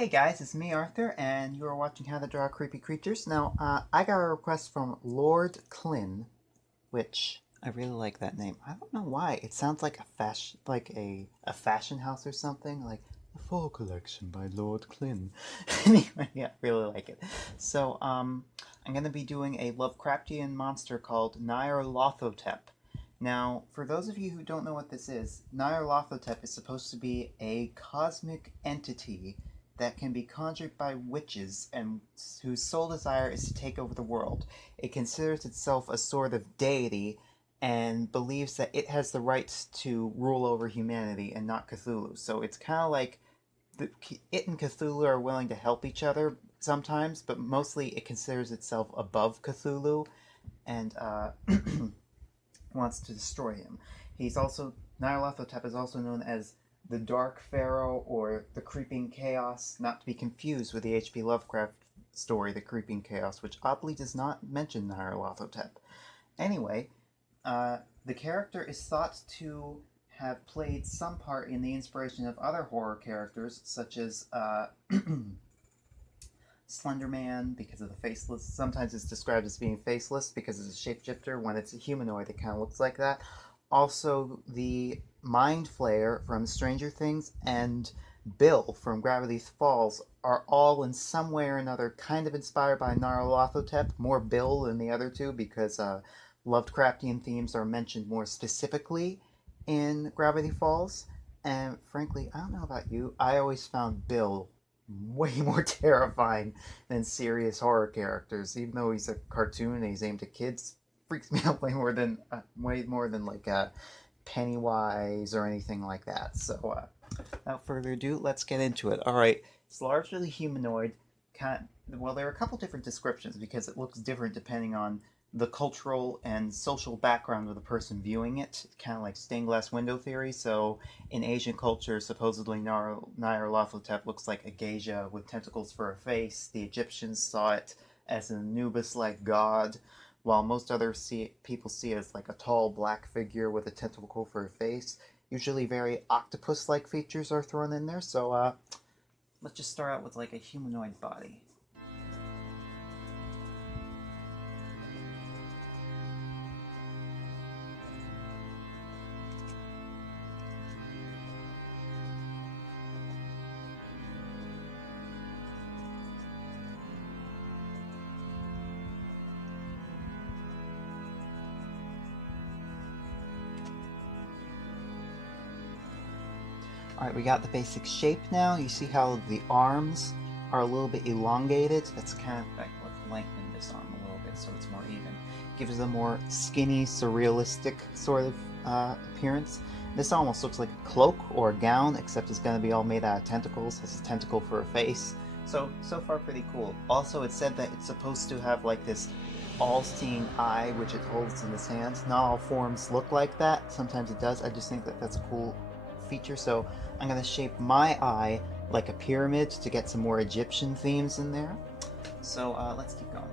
Hey guys, it's me Arthur, and you are watching How to Draw Creepy Creatures. Now, I got a request from Lord Klin, which I really like that name. I don't know why. It sounds like a fashion house or something, like the Fall Collection by Lord Klin. Anyway, yeah, really like it. So, I'm gonna be doing a Lovecraftian monster called Nyarlothotep. Now, for those of you who don't know what this is, Nyarlothotep is supposed to be a cosmic entity that can be conjured by witches and whose sole desire is to take over the world. It considers itself a sort of deity and believes that it has the rights to rule over humanity and not Cthulhu. So it's kind of like it and Cthulhu are willing to help each other sometimes, but mostly it considers itself above Cthulhu and wants to destroy him. He's also Nyarlathotep is also known as the Dark Pharaoh or the Creeping Chaos, not to be confused with the H.P. Lovecraft story, The Creeping Chaos, which oddly does not mention Nyarlathotep. Anyway, the character is thought to have played some part in the inspiration of other horror characters, such as Slender Man, because of the faceless. Sometimes it's described as being faceless because it's a shapeshifter. When it's a humanoid, it kind of looks like that. Also, the Mind Flayer from Stranger Things and Bill from Gravity Falls are all in some way or another kind of inspired by Nyarlathotep. More Bill than the other two because Lovecraftian themes are mentioned more specifically in Gravity Falls. And frankly, I don't know about you, I always found Bill way more terrifying than serious horror characters. Even though he's a cartoon and he's aimed at kids, freaks me out way more than like Pennywise or anything like that. So, without further ado, let's get into it. All right, it's largely humanoid. Well, there are a couple different descriptions because it looks different depending on the cultural and social background of the person viewing it, kind of like stained glass window theory. So, in Asian culture, supposedly Nyarlathotep looks like a geisha with tentacles for a face. The Egyptians saw it as an Anubis-like god, while most other people see it as like a tall black figure with a tentacle for a face. Usually, very octopus-like features are thrown in there. So, let's just start out with like a humanoid body. Alright, we got the basic shape now. You see how the arms are a little bit elongated? That's kind of like, let's lengthen this arm a little bit so it's more even. Gives it a more skinny, surrealistic sort of appearance. This almost looks like a cloak or a gown, except it's going to be all made out of tentacles. Has a tentacle for a face. So far pretty cool. Also, it said that it's supposed to have like this all-seeing eye, which it holds in its hands. Not all forms look like that. Sometimes it does. I just think that that's a cool feature. So I'm going to shape my eye like a pyramid to get some more Egyptian themes in there. So let's keep going.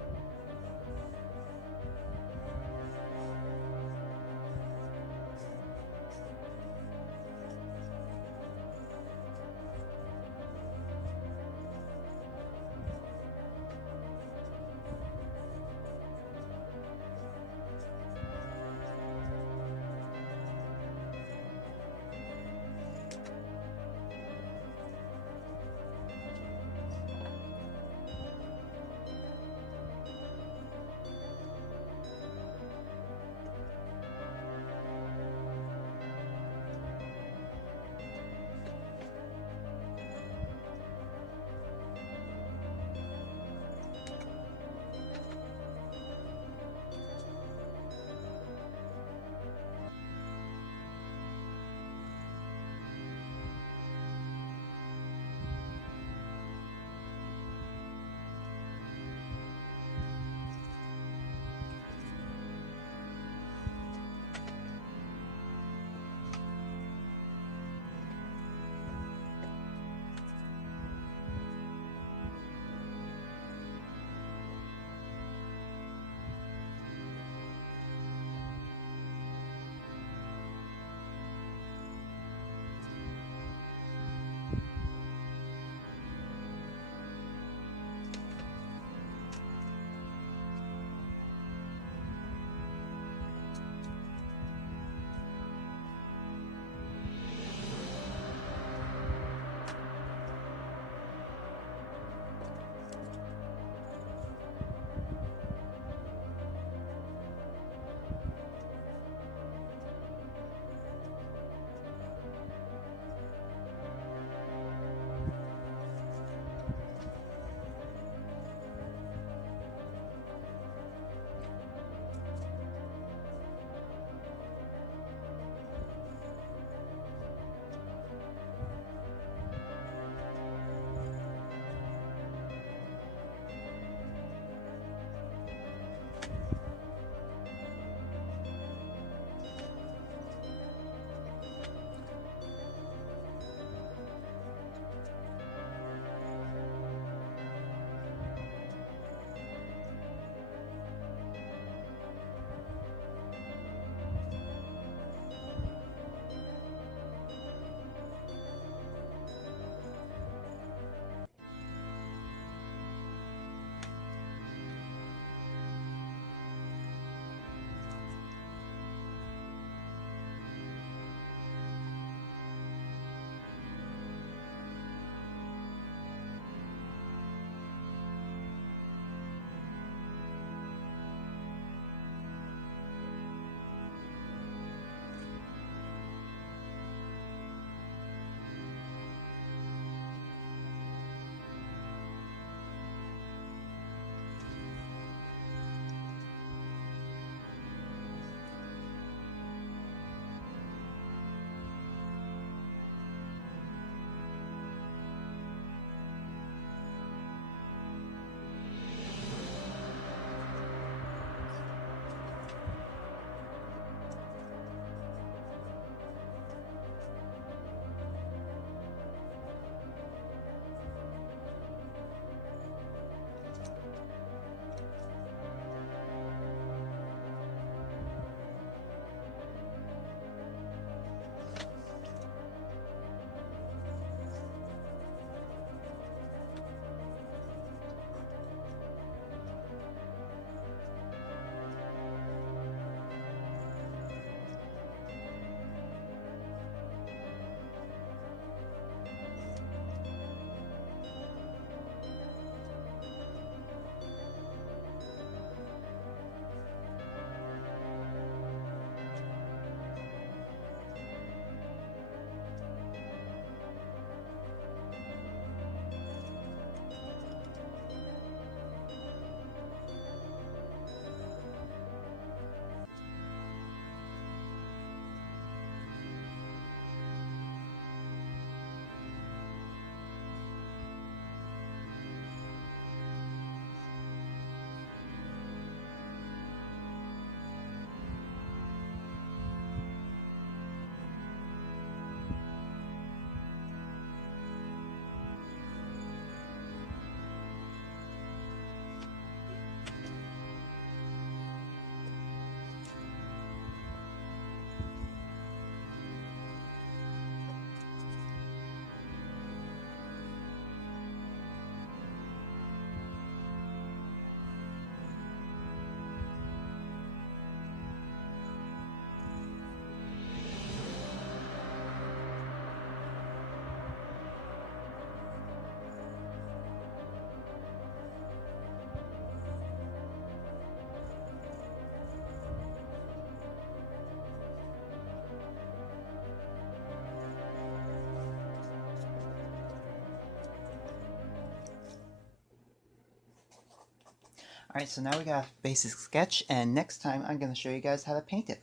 Alright, so now we got a basic sketch, and next time I'm going to show you guys how to paint it.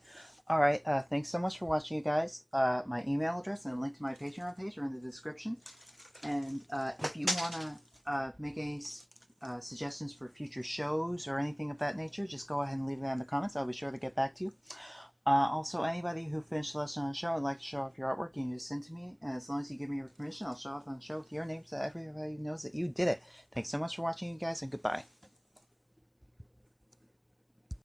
Alright, thanks so much for watching, you guys. My email address and a link to my Patreon page are in the description. And if you want to make any suggestions for future shows or anything of that nature, just go ahead and leave that in the comments. I'll be sure to get back to you. Also, anybody who finished the lesson on the show and would like to show off your artwork, you can just send to me. And as long as you give me your permission, I'll show off on the show with your name so everybody knows that you did it. Thanks so much for watching, you guys, and goodbye.